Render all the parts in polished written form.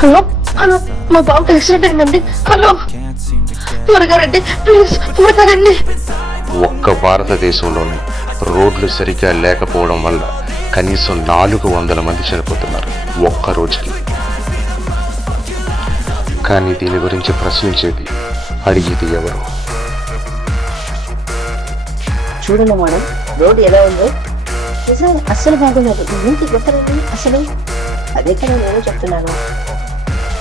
Hello hello, మా బాబుకి accident అయిందండి. హలో, త్వరగా రండి ప్లీజ్, త్వరగా రండి. ఒక్క భారతదేశంలోనే రోడ్లు సరిగ్గా లేకపోవడం వల్ల కనీసం 400 మంది చనిపోతున్నారు ఒక్క రోజుకి. కానీ దీని గురించి ప్రశ్నించేది, అడిగేది ఎవరు? చూడండి మేడం, రోడ్డు ఎలా ఉందో నిజం అస్సలు బాగున్నారు. ఇంటికి కొత్తరండి అసలు. అదే కదా నేను చెప్తున్నాను.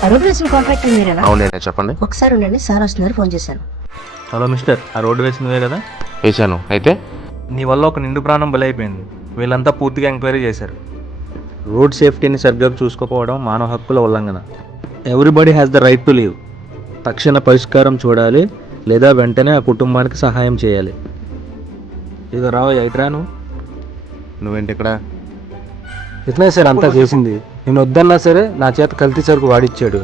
ఆ రోడ్డు వేసిన కాంట్రాక్టర్ మీరేనా? అవునే, చెప్పండి. ఒకసారి ఉండండి, సార్ వస్తున్నారు, ఫోన్ చేశాను. హలో మిస్టర్, ఆ రోడ్డు వేసినవే కదా? వేశాను. అయితే నీ వల్ల ఒక నిండు ప్రాణం బలైపోయింది. వీళ్ళంతా పూర్తిగా ఎంక్వైరీ చేశారు. రోడ్ సేఫ్టీని సరిగ్గా చూసుకోకపోవడం మానవ హక్కుల ఉల్లంఘన. Everybody has the right to leave. తక్షణ పరిష్కారం చూడాలి, లేదా వెంటనే ఆ కుటుంబానికి సహాయం చేయాలి. ఇక రావు ఎయిట్రాను. నువ్వేంటి ఇక్కడ? ఇట్లనే సార్ అంతా చేసింది. నేను వద్దన్నా సరే నా చేత కల్తీ సరుకు వాడిచ్చాడు.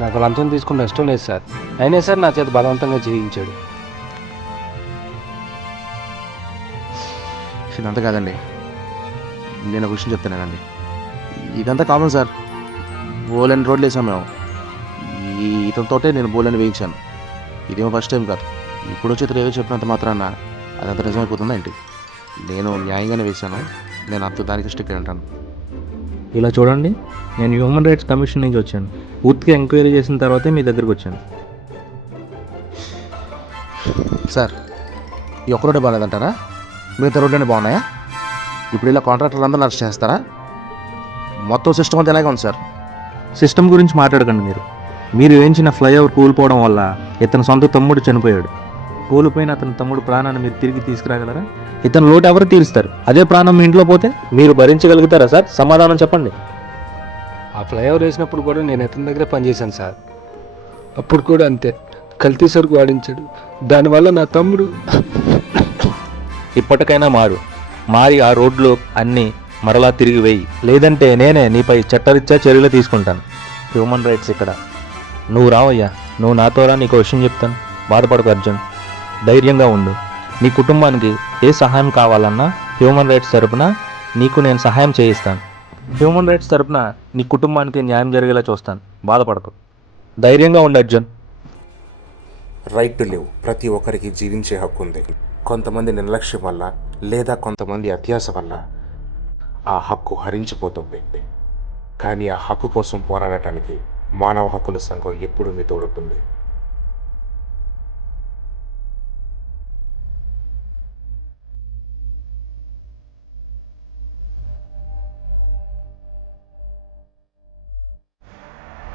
నాకు లంచం తీసుకున్న ఇష్టం లేదు సార్. అయినా సార్ నా చేత బలవంతంగా చేయించాడు. ఇదంతా కాదండి, నేను ఒక విషయం చెప్తానండి. ఇదంతా కామన్ సార్. బోలెన్ రోడ్లు వేసాం మేము. ఇతనితోటే నేను బోలెన్ వేయించాను. ఇదేమో ఫస్ట్ టైం కాదు. ఇప్పుడు వచ్చి ఇతను ఏదో చెప్పినంత మాత్రాన అదంతా నిజమైపోతుందా ఏంటి? నేను న్యాయంగానే వేశాను. నేను అంత దానికి స్టిక్ అంటాను. ఇలా చూడండి, నేను హ్యూమన్ రైట్స్ కమిషన్ నుంచి వచ్చాను. పూర్తిగా ఎంక్వైరీ చేసిన తర్వాతే మీ దగ్గరికి వచ్చాను. సార్, ఈ ఒక్క రోడ్డే బాగాలేదంటారా? మిగతా రోడ్లన్నీ బాగున్నాయా? ఇప్పుడు ఇలా కాంట్రాక్టర్లు అందరూ అరెస్ట్ చేస్తారా? మొత్తం సిస్టమ్ అంతా ఎలాగే ఉంది సార్. సిస్టమ్ గురించి మాట్లాడకండి. మీరు వేయించిన ఫ్లైఓవర్ కూలిపోవడం వల్ల ఇతని సొంత తమ్ముడు చనిపోయాడు. కూలిపోయిన అతని తమ్ముడు ప్రాణాన్ని మీరు తిరిగి తీసుకురాగలరా? ఇతను లోటు ఎవరు తీరుస్తారు? అదే ప్రాణం మీ ఇంట్లో పోతే మీరు భరించగలుగుతారా సార్? సమాధానం చెప్పండి. ఆ ఫ్లైఓవర్ వేసినప్పుడు కూడా నేను ఇతని దగ్గరే పనిచేశాను సార్. అప్పుడు కూడా అంతే, కల్తీ సరుకు వాడించాడు. దానివల్ల నా తమ్ముడు. ఇప్పటికైనా మారి ఆ రోడ్లు అన్నీ మరలా తిరిగి వేయి, లేదంటే నేనే నీపై చట్టరీత్యా చర్యలు తీసుకుంటాను. హ్యూమన్ రైట్స్ ఇక్కడ. నువ్వు రావయ్యా, నువ్వు నాతో రా, నీకు విషయం చెప్తాను. బాధపడకు అర్జున్, ధైర్యంగా ఉండు. నీ కుటుంబానికి ఏ సహాయం కావాలన్నా హ్యూమన్ రైట్స్ తరపున నీకు నేను సహాయం చేయిస్తాను. హ్యూమన్ రైట్స్ తరపున నీ కుటుంబానికి న్యాయం జరిగేలా చూస్తాను. బాధపడకు, ధైర్యంగా ఉండు అర్జున్. రైట్ టు లివ్ ప్రతి ఒక్కరికి జీవించే హక్కు ఉంది. కొంతమంది నిర్లక్ష్యం వల్ల లేదా కొంతమంది అత్యాశ వల్ల ఆ హక్కు హరించిపోతుంది. కానీ ఆ హక్కు కోసం పోరాడటానికి మానవ హక్కుల సంఘం ఎప్పుడూ మీ తోడుంటుంది.